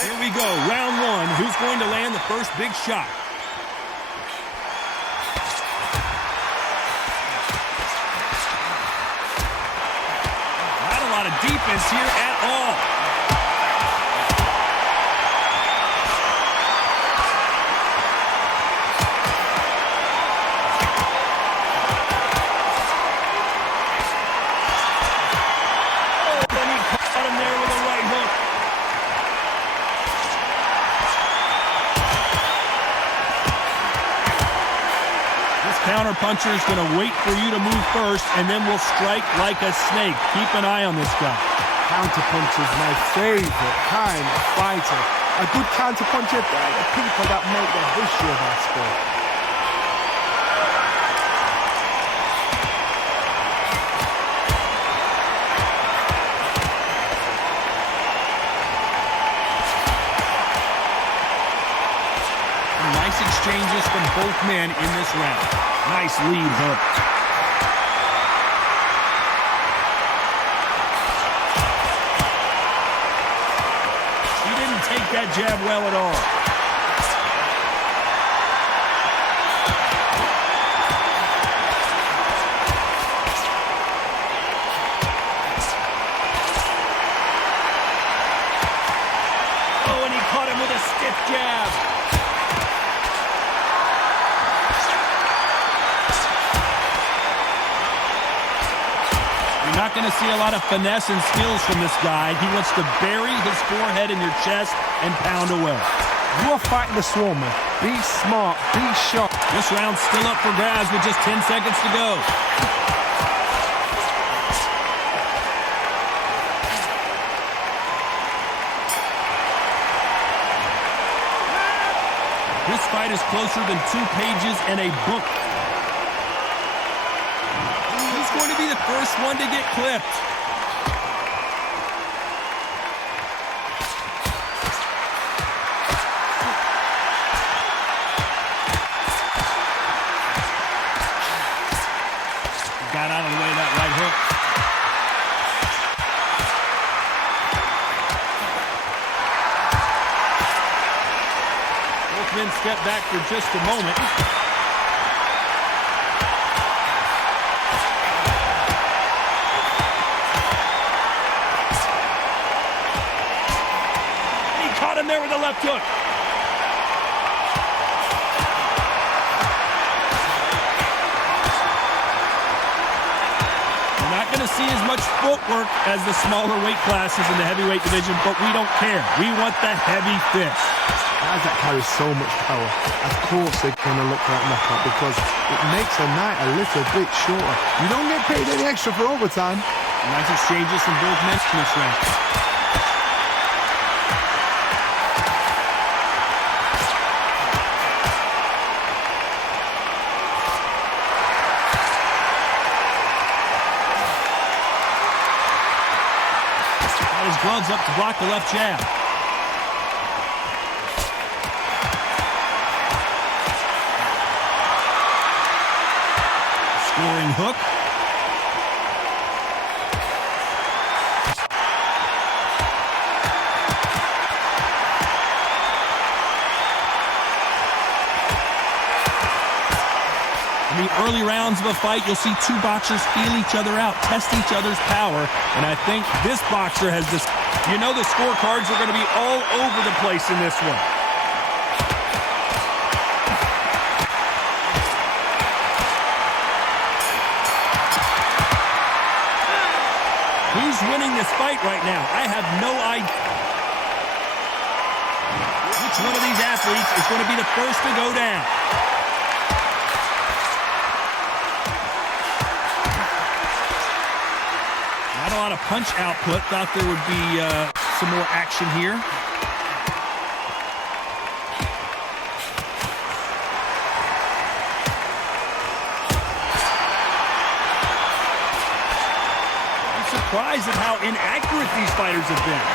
Here we go, round one. Who's going to land the first big shot? Not a lot of defense here at all. Counter-puncher is going to wait for you to move first, and then will strike like a snake. Keep an eye on this guy. Counter-puncher is my favorite kind of fighter. A good counter-puncher, they're the people that make the history of our sport. Nice exchanges from both men in this round. Nice lead hook. He didn't take that jab well at all. Oh, and he caught him with a stiff jab. Not going to see a lot of finesse and skills from this guy. He wants to bury his forehead in your chest and pound away. You are fighting the Swarmer. Be smart, be sharp. This round's still up for grabs with just 10 seconds to go. This fight is closer than 2 pages and a book. Going to be the first one to get clipped. Got out of the way of that right hook. Both men step back for just a moment. There with the left hook. We're not going to see as much footwork as the smaller weight classes in the heavyweight division, but we don't care. We want the heavy fist. Guys that carry so much power, of course they're going to look for that knockout because it makes a night a little bit shorter. You don't get paid any extra for overtime. Nice exchanges from both men in this round. His gloves up to block the left jab. Scoring hook. In the early rounds of a fight, you'll see 2 boxers feel each other out, test each other's power, and I think this boxer has this. You know the scorecards are going to be all over the place in this one. Who's winning this fight right now? I have no idea. Which one of these athletes is going to be the first to go down? Not a lot of punch output. Thought there would be some more action here. I'm surprised at how inaccurate these fighters have been.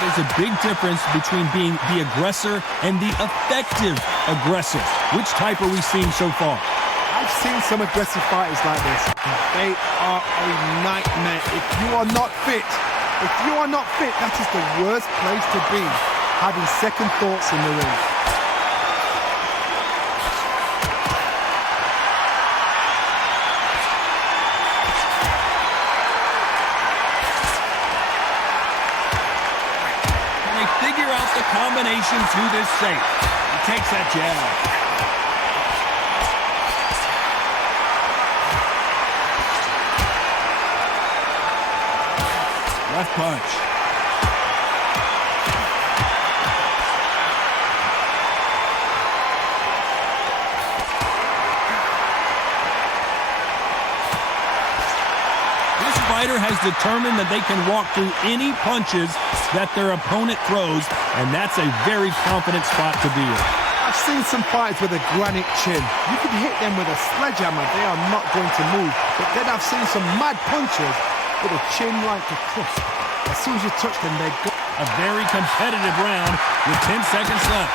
There's a big difference between being the aggressor and the effective aggressor. Which type are we seeing so far? I I've seen some aggressive fighters like this. They are a nightmare. If you are not fit, that is the worst place to be, having second thoughts in the ring. Can they figure out the combination to this safe? He takes that jab. Left punch. This fighter has determined that they can walk through any punches that their opponent throws, and that's a very confident spot to be in. I've seen some fighters with a granite chin. You can hit them with a sledgehammer, they are not going to move. But then I've seen some mad punchers with a chin like a crust. As soon as you touch them, they go. A very competitive round with 10 seconds left.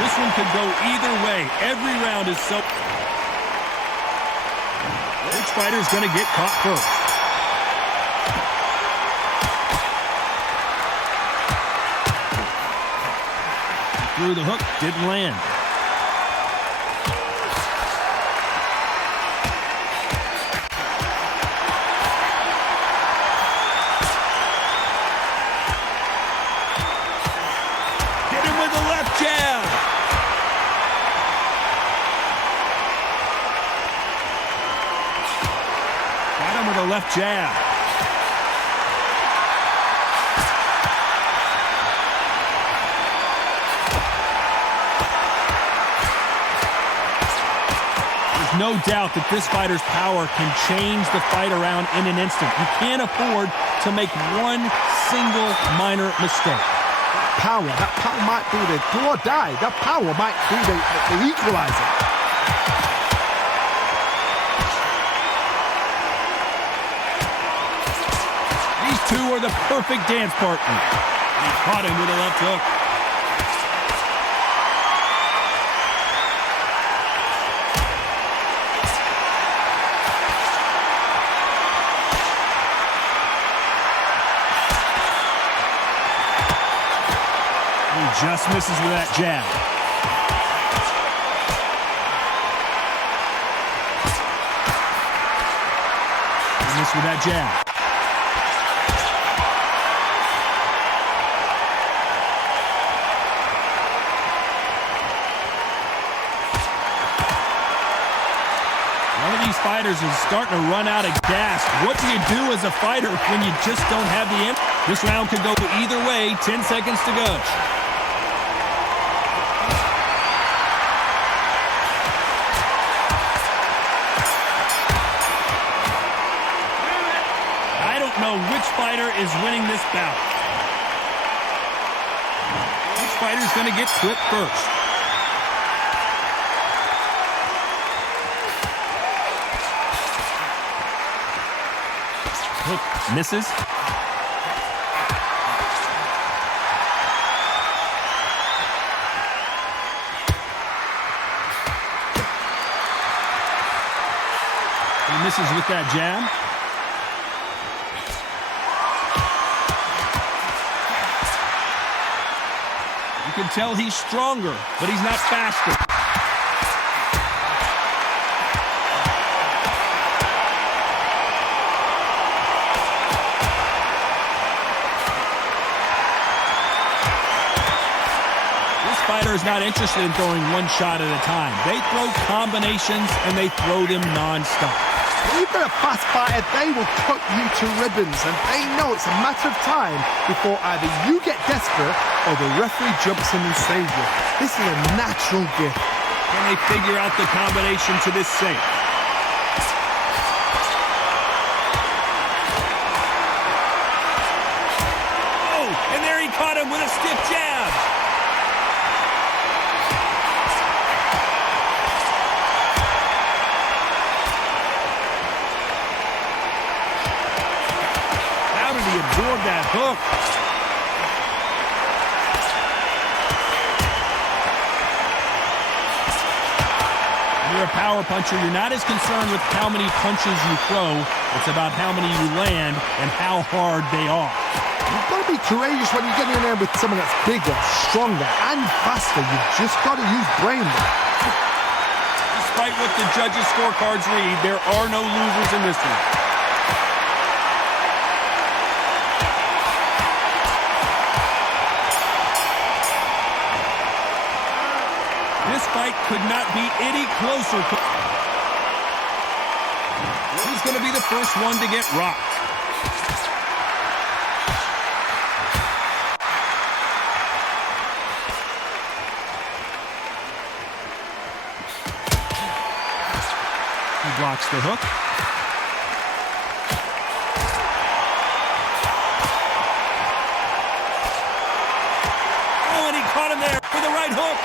This one could go either way. Every round is so... Which fighter's going to get caught first? Through the hook, didn't land. Hit him with a left jab. Got him with a left jab. No doubt that this fighter's power can change the fight around in an instant. You can't afford to make one single minor mistake. That power might be the do or die. That power might be the equalizer. These two are the perfect dance partners. He caught him with a left hook. Just misses with that jab. He missed with that jab. One of these fighters is starting to run out of gas. What do you do as a fighter when you just don't have the end? This round could go either way. 10 seconds to go. Which fighter is winning this bout? Which fighter's going to get clipped first? Hook misses. He misses with that jab. You can tell he's stronger, but he's not faster. This fighter is not interested in throwing one shot at a time. They throw combinations, and they throw them nonstop. When you've got a fast fighter, they will cut you to ribbons, and they know it's a matter of time before either you get desperate or the referee jumps in and saves you. This is a natural gift. Can they figure out the combination to this safe? Oh, and there he caught him with a stiff jab. How did he absorb hook. You're a power puncher. You're not as concerned with how many punches you throw. It's about how many you land and how hard they are. You've got to be courageous when you get in there with someone that's bigger, stronger, and faster. You've just got to use brain. Despite what the judges' scorecards read, there are no losers in this one. This fight could not be any closer. He's going to be the first one to get rocked. He blocks the hook. Oh, and he caught him there with the right hook.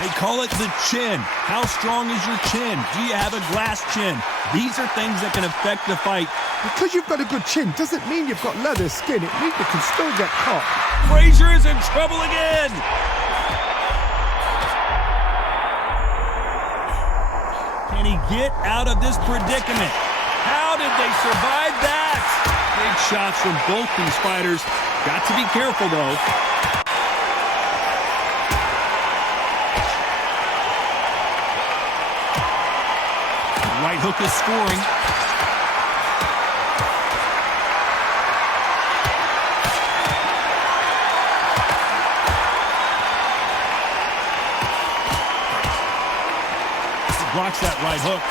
They call it the chin. How strong is your chin? Do you have a glass chin? These are things that can affect the fight. Because you've got a good chin doesn't mean you've got leather skin. It means you can still get caught. Frazier is in trouble again. Can he get out of this predicament? How did they survive that? Big shots from both these fighters. Got to be careful, though. Right hook is scoring. Blocks that right hook.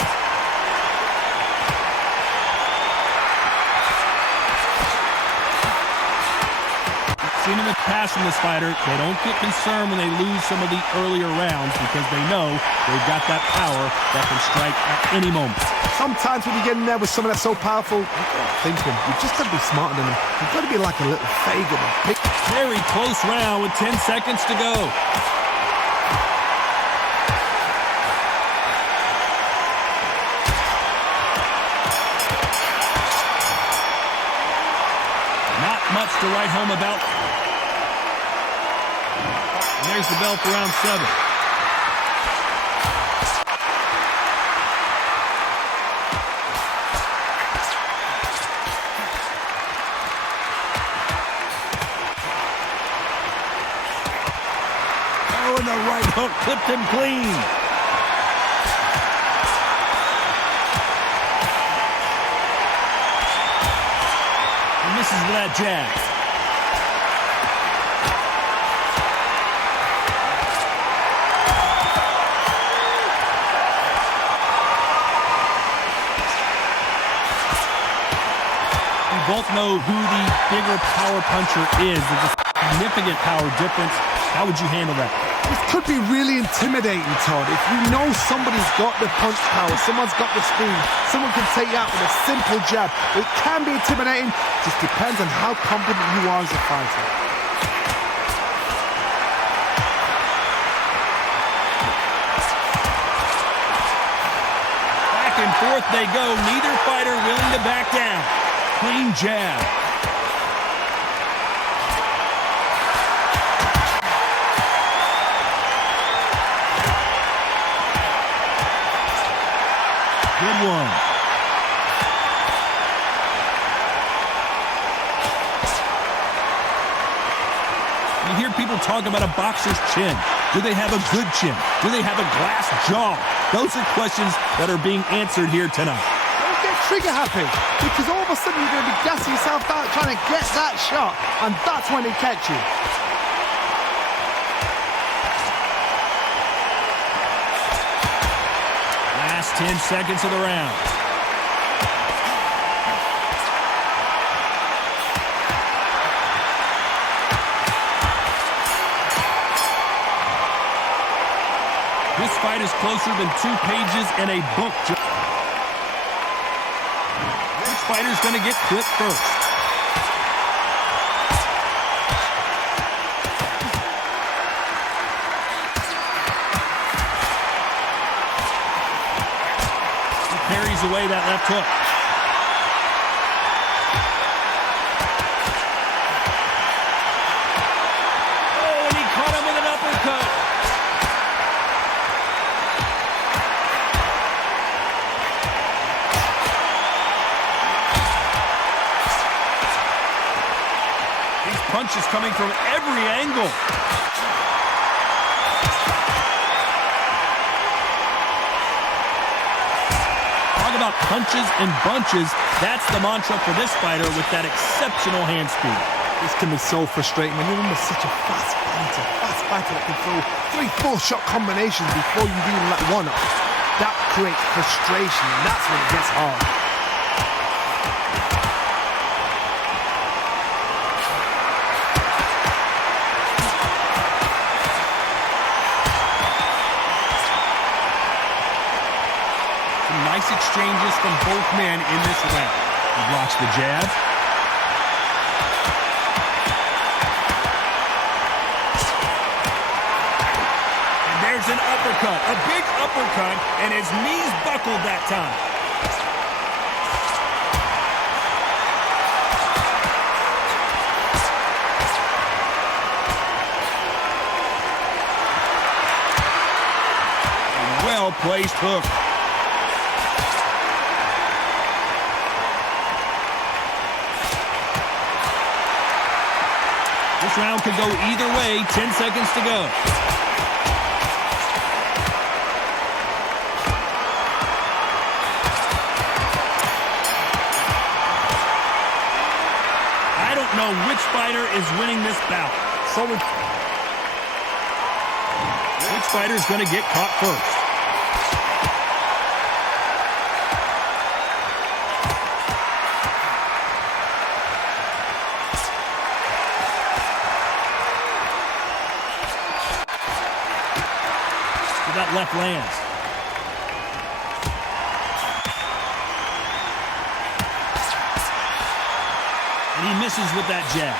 Seen in the past from this fighter, they don't get concerned when they lose some of the earlier rounds because they know they've got that power that can strike at any moment. Sometimes when you get in there with someone that's so powerful, you've got to think him. You've just got to be smarter than him. You've got to be like a little Fagan. Very close round with 10 seconds to go. Not much to write home about. And there's the bell for round 7. Oh, and the right hook clipped him clean. And misses with that jab. Both know who the bigger power puncher is. There's a significant power difference. How would you handle that? This could be really intimidating, Todd. If you know somebody's got the punch power, someone's got the speed, someone can take you out with a simple jab. It can be intimidating. Just depends on how confident you are as a fighter. Back and forth they go. Neither fighter willing to back down. Clean jab. Good one. You hear people talk about a boxer's chin. Do they have a good chin? Do they have a glass jaw? Those are questions that are being answered here tonight. Trigger happy, because all of a sudden you're going to be gassing yourself out trying to get that shot, and that's when they catch you. Last 10 seconds of the round. This fight is closer than 2 pages in a book. Fighter's going to get clipped first. dodges away that left hook. Oh, and he caught him with an uppercut. These punches coming from every angle. About punches and bunches. That's the mantra for this fighter with that exceptional hand speed. This can be so frustrating when you're under such a fast fighter that can throw 3-4 shot combinations before you even let one off. That creates frustration, and that's when it gets hard. Nice exchanges from both men in this round. He blocks the jab. And there's an uppercut, a big uppercut, and his knees buckled that time. A well-placed hook. This round could go either way. 10 seconds to go. I don't know which fighter is winning this bout. Which fighter is going to get caught first? That left lands. And he misses with that jab.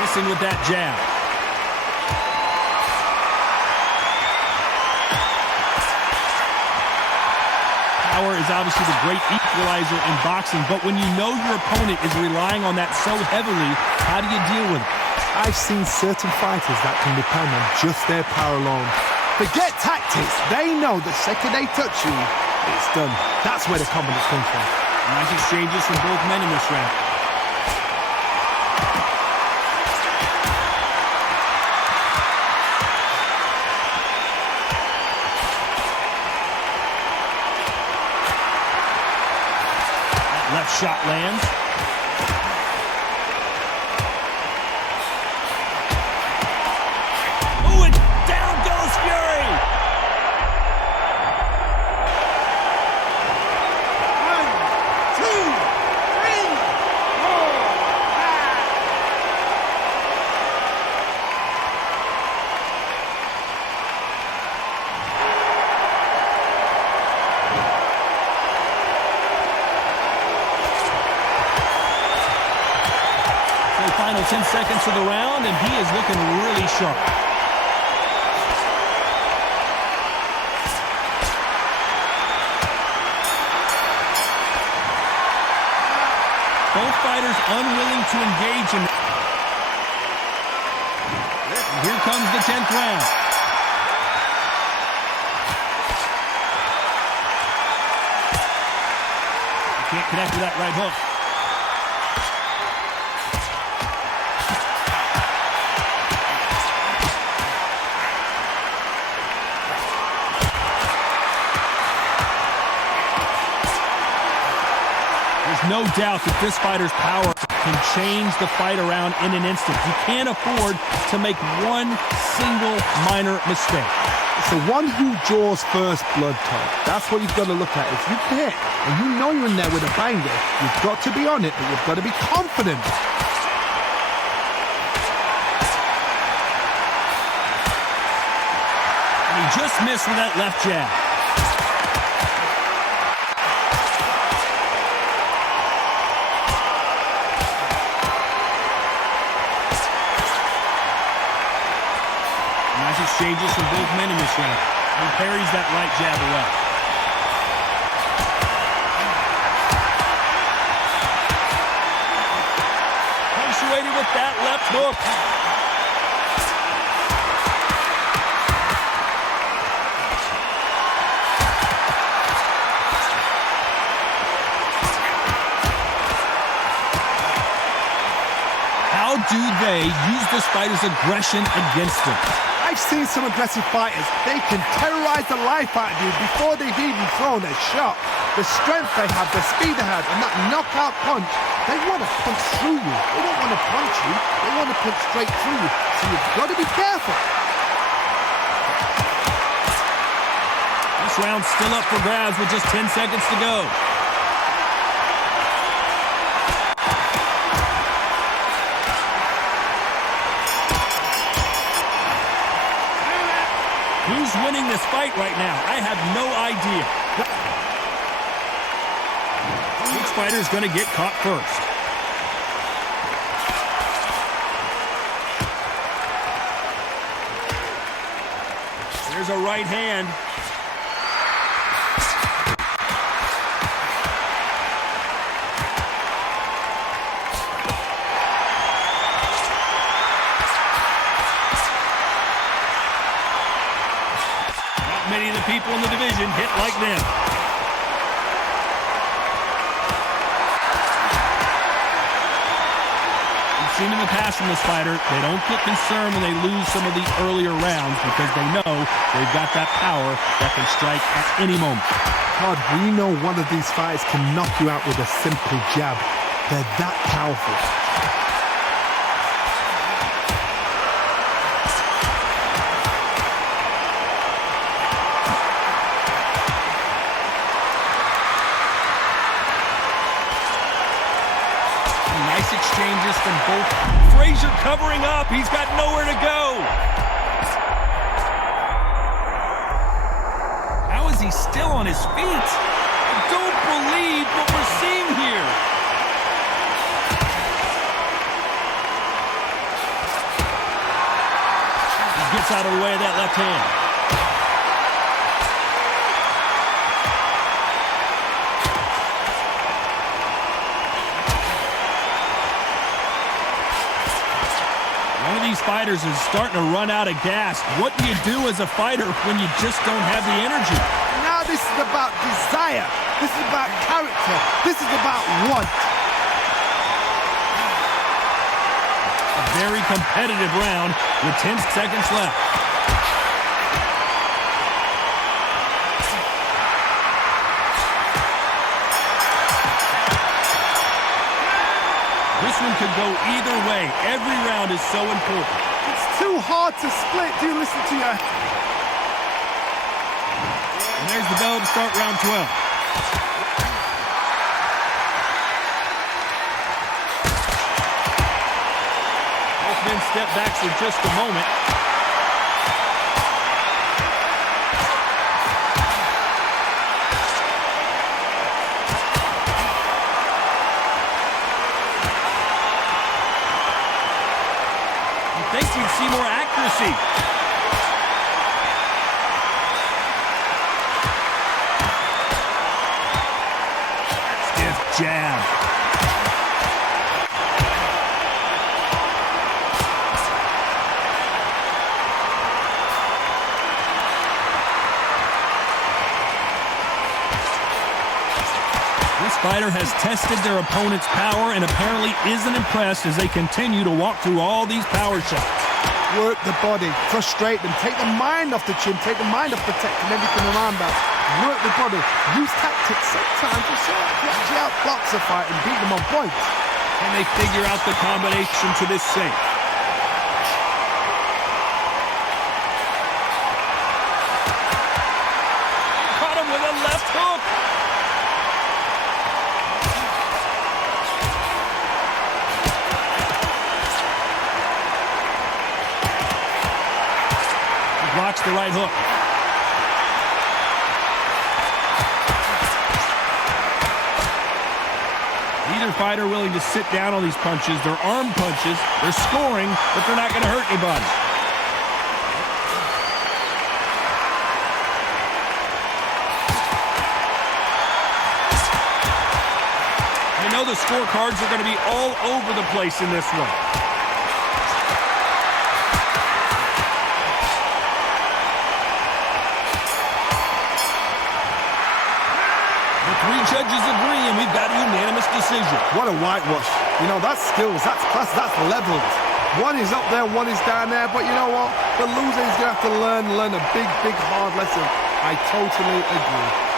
Missing with that jab. Power is obviously the great equalizer in boxing, but when you know your opponent is relying on that so heavily, how do you deal with it? I've seen certain fighters that can depend on just their power alone. Forget tactics. They know the second they touch you, it's done. That's where the confidence comes from. Nice exchanges from both men in this round. Left shot lands. Oh, and down goes Fury! 1, 2, 3, 10 seconds of the round, and he is looking really sharp. Both fighters unwilling to engage in. And here comes the 10th round. He can't connect with that right hook. No doubt that this fighter's power can change the fight around in an instant. You can't afford to make one single minor mistake. It's the one who draws first blood, Todd. That's what you've got to look at. If you hit and you know you're in there with a banger, you've got to be on it, but you've got to be confident. And he just missed with that left jab. exchanges from both men in this round. He parries that right jab well. Punctuated with that left hook. How do they use this fighter's aggression against them? I've seen some aggressive fighters. They can terrorize the life out of you before they've even thrown a shot. The strength they have, the speed they have, and that knockout punch, they want to punch through you. They don't want to punch you. They want to punch straight through you. So you've got to be careful. This round's still up for grabs with just 10 seconds to go. Who's winning this fight right now? I have no idea. Which fighter's going to get caught first? There's a right hand. Many of the people in the division hit like them. We've seen in the past from this fighter, they don't get concerned when they lose some of the earlier rounds because they know they've got that power that can strike at any moment. God, we know one of these fighters can knock you out with a simple jab. They're that powerful. Nice exchanges from both. Frazier covering up. He's got nowhere to go. How is he still on his feet? I don't believe what we're seeing here. He gets out of the way of that left hand. One of these fighters is starting to run out of gas. What do you do as a fighter when you just don't have the energy? Now this is about desire. This is about character. This is about want. A very competitive round with 10 seconds left. This one could go either way. Every round is so important. It's too hard to split. Do you listen to your... And there's the bell to start round 12. Both men step back for just a moment. I think you'd see more accuracy. Stiff jab. This fighter has tested their opponent's power and apparently isn't impressed as they continue to walk through all these power shots. Work the body, frustrate them, take the mind off the chin, take the mind off protecting everything around that. Work the body, use tactics sometimes to actually outbox a fight and beat them on points. Can they figure out the combination to this safe? Caught him with a left hook. Blocks the right hook. Neither fighter willing to sit down on these punches. They're arm punches. They're scoring, but they're not going to hurt anybody. know the scorecards are going to be all over the place in this one. The three judges agree, and we've got a unanimous decision. What a whitewash. You know, that's skills, that's class, that's levels. One is up there, one is down there, but you know what? The loser is going to have to learn a big, hard lesson. I totally agree.